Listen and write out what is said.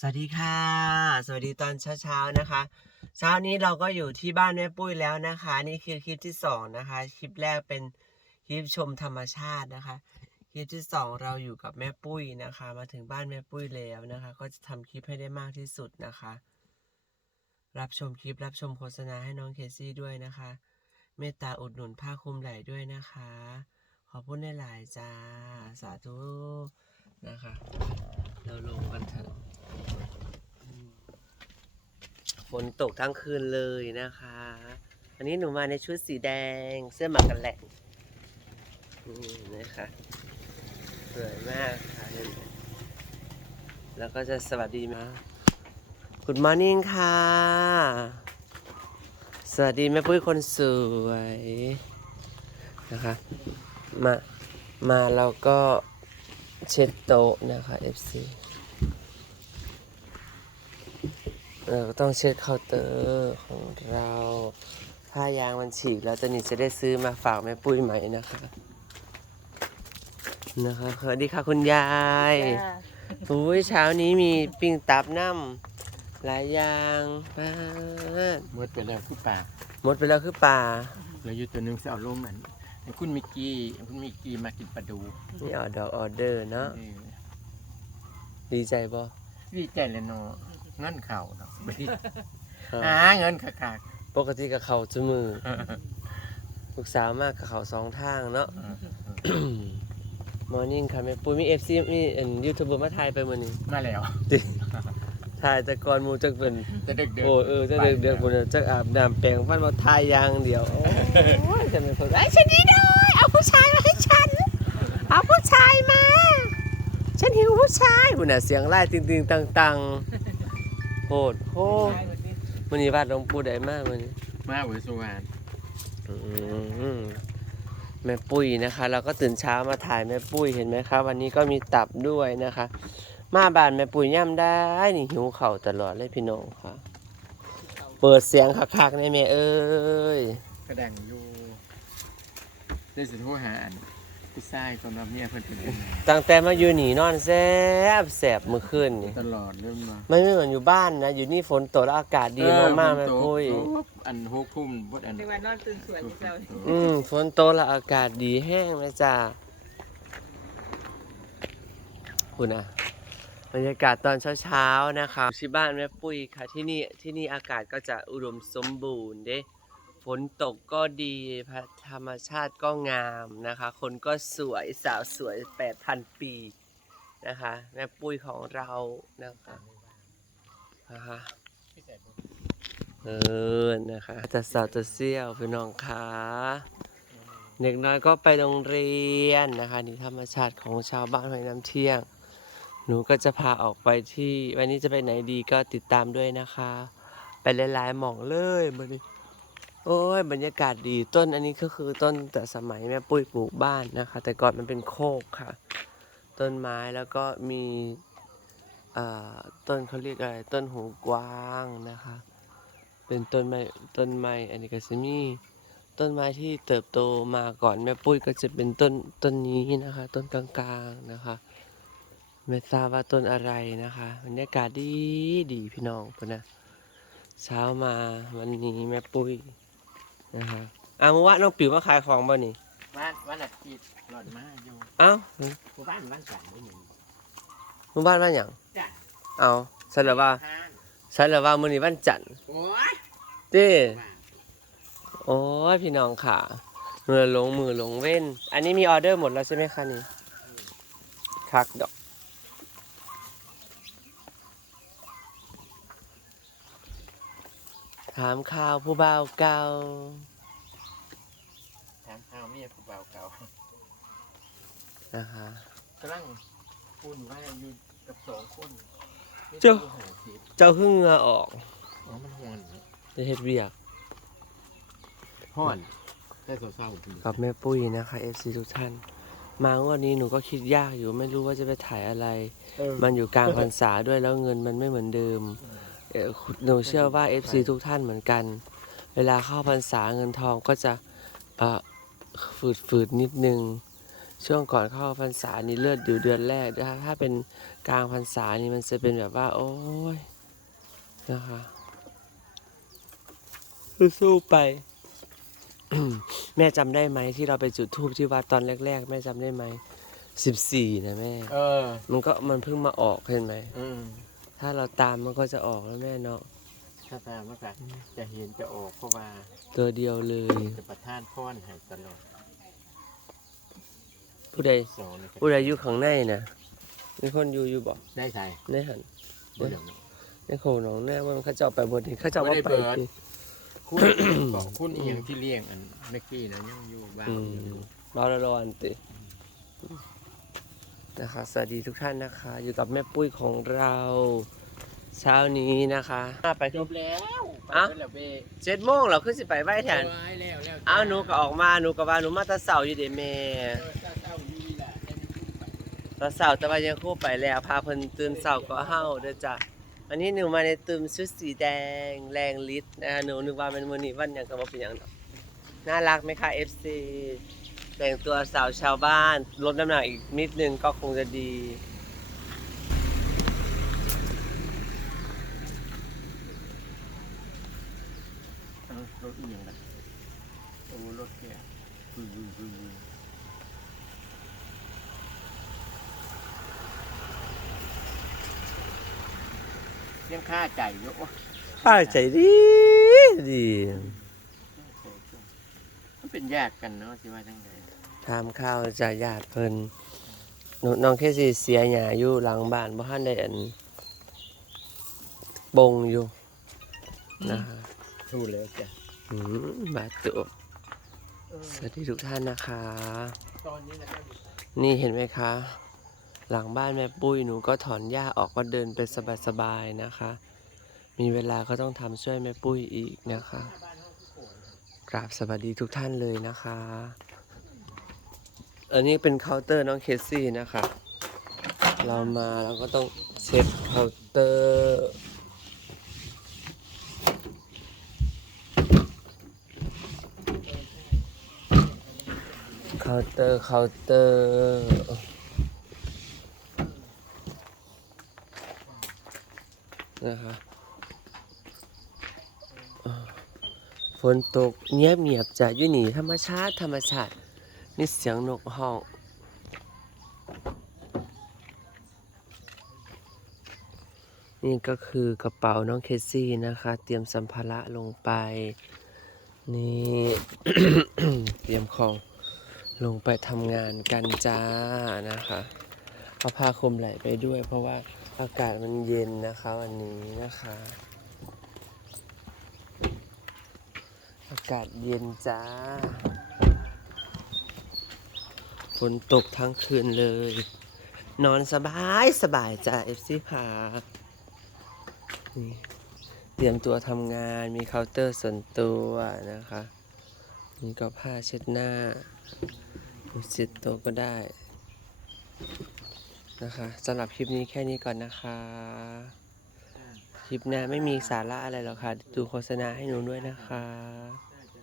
สวัสดีค่ะ สวัสดีตอนเช้าๆนะคะ เช้านี้เราก็อยู่ที่บ้านแม่ปุ้ยแล้วนะคะ นี่คือคลิปที่สองนะคะ คลิปแรกเป็นคลิปชมธรรมชาตินะคะ คลิปที่สองเราอยู่กับแม่ปุ้ยนะคะ มาถึงบ้านแม่ปุ้ยแล้วนะคะ ก็จะทำคลิปให้ได้มากที่สุดนะคะ รับชมคลิปรับชมโฆษณาให้น้องเคซี่ด้วยนะคะ เมตตาอุดหนุนผ้าคลุมไหล่ด้วยนะคะ ขอบคุณหลายๆจ้าสาธุนะคะ เราลงกันเถอะอืม ฝนตกทั้งคืนเลยนะคะ อันนี้หนูมาในชุดสีแดงเสื้อหมักกันแหละนี่นะคะสวยมากค่ะแล้วก็จะสวัสดีมา Good morning ค่ะ สวัสดีแม่ปุ้ยคนสวยนะคะมามาเราก็เช็ดโต๊ะนะคะ FC เราก็ต้องเช็ดเคาน์เตอร์ของเราผ้ายางมันฉีกแล้วตอนนี้จะได้ซื้อมาฝากแม่ปุ้ยใหม่นะคะนะคะสวัสดีค่ะคุณยายอุ้ยเช้านี้มีปิ้งตับน้ำหลายอย่างมากหมดไปแล้วคือป่าหมดไปแล้วคือป่าแล้วอยู่ตัวหนึงจะเอาลงเหมือนให้คุณมิกกี้คุณมิกกี้มากินปลาดูนี่ออดอกออเดอร์เนาะเออดีใจบ่ดีใจเลยเนาะ เงินเข่าเนาะไม่ได้เออหาเงินขาดปกติกับเขาจมือๆลูกสาวมากกับเขาสองทางเนาะ มอร์นิ่งค่ะแม่ปุ้ยมีเอฟซีมีอันยูทูบเบอร์มาถ่ายไปมื้อนี้มาแล้ว ถ่ายแต่ก่อนหมูจักเป็น จะเด็กๆโอ้เออจะเดือดเดือดพุ่นน่ะจักอาบน้ำแปรงฟันมาถ่ายอย่างเดียว โอ้ยจะเป็นคนไอ้ยฉันนี่ด้วยเอาผู้ชายมาให้ฉัน เอาผู้ชายมา ฉันหิวผู้ชายพุ่นน่ะเสียงไล่ติงๆตังๆ โหดโหมื้อนี้วาดหลวงปู่ได้มากมื้อนี้มาเวอร์สวรรณอืมแม่ปุ้ยนะคะ เราก็ตื่นเช้ามาถ่ายแม่ปุ้ยเห็นไหมคะ วันนี้ก็มีตับด้วยนะคะ มาบ้านแม่ปุ้ยย่ำได้นี่หิวเข่าวตลอดเลยพี่น้องค่ะ เปิดเสียงคักๆในแม่เอ้ย กระดังอยู่ได้สิโทรหาอัน ผู้ชายคนรับเมียเพิ่นเป็นยังไงตั้งแต่มาอยู่หนีนอนแซบแสบเมื่อคืนนี่ตลอดเริ่มมาไม่เหมือนอยู่บ้านนะ อยู่นี่ฝนตกแล้วอากาศดีมากๆแม่ปุ้ยเออฝนตกอันหกทุ่มพดอันในวันนอนตื่นสวยเจ้าอืมฝนตกแล้วอากาศดีแห้งไหมจ้าคุณอะบรรยากาศตอนเช้าๆนะคะที่บ้านแม่ปุ้ยค่ะที่นี่ที่นี่อากาศก็จะอุดมสมบูรณ์เด้ ฝนตกก็ดีธรรมชาติก็งามนะคะ คนก็สวยสาวสวย8,000ปีนะคะแม่ปุ้ยของเรานะคะนะคะเออนะคะจะสาวจะเซี่ยวพี่น้องคะเด็กน้อยก็ไปโรงเรียนนะคะนี่ธรรมชาติของชาวบ้านห้วยน้ำเที่ยง หนูก็จะพาออกไปที่วันนี้จะไปไหนดีก็ติดตามด้วยนะคะ ไปหลายๆหม่องเลยบันนี้ โอ้ยบรรยากาศดีต้นอันนี้ก็คือต้นแต่สมัยแม่ปุ้ยปลูกบ้านนะคะ แต่ก่อนมันเป็นโคกค่ะ ต้นไม้แล้วก็มีต้นเขาเรียกอะไรต้นหูกวางนะคะ เป็นต้นไม้ต้นไม้อันนี้ก็จะมีต้นไม้ที่เติบโตมาก่อนแม่ปุ้ยก็จะเป็นต้นต้นนี้นะคะ ต้นกลางๆนะคะไม่ทราบว่าต้นอะไรนะคะบรรยากาศดีดีพี่น้องพุ่นนะเช้ามาวันนี้แม่ปุ้ย นะคะอ้าวเมื่อวานน้องปิ๋วมาขายของบ่นี่วันวันอาทิตย์หลอดมาอยู่เอ้าหมู่บ้านวันจันทร์ไม่มีเมื่อวานว่าหยังจ้ะเอาฉันเลยว่าห้านฉันเลยว่ามื้อนี้วันจันทร์โอ้ยเจ้ว่าโอ้ยพี่น้องค่ะมือลงมือลงเว้น อันนี้มีออเดอร์หมดแล้วใช่ไหมคะนี่คักดอก ถามข่าวผู้บ่าวเก่าถามข้าวเมียผู้บ่าวเก่านะคะ กำลังพูดว่าอยู่กับสองคนเจ้าหาสิบเจ้าเพิ่งเหงือออกอ๋อมันห่อนจะเฮ็ดเวียกห่อนได้เศร้าๆดีกับแม่ปุ้ยนะคะ FC ทุกท่าน มางวันนี้หนูก็คิดยากอยู่ไม่รู้ว่าจะไปถ่ายอะไร เออมันอยู่กลางพรรษาด้วยแล้วเงินมันไม่เหมือนเดิม เอ่อ หนูเชื่อว่า FC ทุกท่านเหมือนกัน เวลาเข้าพรรษาเงินทองก็จะเอ่อฝืดฝืดๆนิดนึง ช่วงก่อนเข้าพรรษานี่เลือดอยู่เดือนแรกนะคะถ้าเป็นกลางพรรษานี่มันจะเป็นแบบว่า โอ้ยนะคะสู้ๆไป แม่จำได้ไหมที่เราไปจุดธูปที่วัดตอนแรก ๆ แม่จำได้ไหมสิบสี่นะแม่เออมันก็มันเพิ่งมาออกเห็นไหมอืม ถ้าเราตามมันก็จะออกแล้วแม่เนาะ ถ้าตามมาก็จะเห็นจะออกเพราะว่าตัวเดียวเลย จะประทานพรให้ตลอดผู้ใดสอนนี่ก็ผู้ใดอยู่ข้างในนะมีคนอยู่อยู่บอกได้ใส่ในหัน บ่เหลืองในโคหนองแน่ว่ามันเขาเจ้าไปบนนี้เขาเจ้าว่าบ่ได้ไปเบิด สิ คุณบอกคุณอีหยังที่เลี้ยงอันเมื่อกี้นะยังอยู่บ้านอือยู่มรอรออันติ นะคะ สวัสดีทุกท่านนะคะ อยู่กับแม่ปุ้ยของเราเช้านี้นะคะไปจบแล้วอะไปแล้วเบ้เจ็ดโมงเราขึ้นสิไปไหว้แทนไว้แล้วแล้วอ้าวหนูก็ออกมาหนูก็ว่าหนูมาแตะเสาอยู่เดแม่เออเจ้าเจ้าอยู่นี่แหละให้มันขึ้นไปตะเสาแต่ว่ายังคู่ไปแล้ว พาเพิ่นตื่นเสาก็เฮาเด้อจ้ะวันนี้หนูมาในตืมชุดสีแดงแรงฤทธิ์นะคะหนูนึกว่าเป็นมื้อนี้วันหยังก็บ่เป็นหยังดอกน่ารักไหมคะ FC แต่งตัวสาวชาวบ้านลดน้ำหนักอีกนิดนึงก็คงจะดีเออรถอีหยังล่ะโอ้รถแกคือคือคือคือยังค่าใจอยู่โอ้ป้าใจดีดี มันเป็นญาติกันเนาะสิว่าจังได ถามข้าวจากญาติเพิ่นหนูน้องแค่สิเสียหญ้าอยู่หลังบ้านบ่ทันได้อันบงอยู่นะคะถูกแล้วจ้ะอืมบาดจุสวัสดีทุกท่านนะคะ ตอนนี้นะก็อยู่นี่เห็นไหมคะ หลังบ้านแม่ปุ้ยหนูก็ถอนหญ้าออกก็เดินไปสบายๆนะคะ มีเวลาก็ต้องทำช่วยแม่ปุ้ยอีกนะคะกราบสวัสดีทุกท่านเลยนะคะ อันนี้เป็นเคาน์เตอร์น้องเคสซี่นะคะ เรามาเราก็ต้องเช็ดเคาน์เตอร์เคาน์เตอร์เคาน์เตอร์นะคะฝนตกเงียบเงียบๆจ้ะยู่นี่ธรรมชาติธรรมชาติ มีเสียงนกห้องนี่ก็คือกระเป๋าน้องเคซี่นะคะ เตรียมสัมภาระลงไป นี่ เตรียมของลงไปทำงานกันจ้านะคะเอาผ้าคลุมไหล่ไปด้วย เพราะว่าอากาศมันเย็นนะคะวันนี้นะคะ อากาศเย็นจ้า ฝนตกทั้งคืนเลย นอนสบายสบายจ้าเอฟซีพาเตรียมตัวทำงานมีเคาน์เตอร์ส่วนตัวนะคะนี่ก็ผ้าเช็ดหน้าเช็ดโต๊ะก็ได้ นะคะสำหรับคลิปนี้แค่นี้ก่อนนะคะ คลิปหน้าไม่มีสาระอะไรหรอกค่ะ ดูโฆษณาให้หนูด้วยนะคะ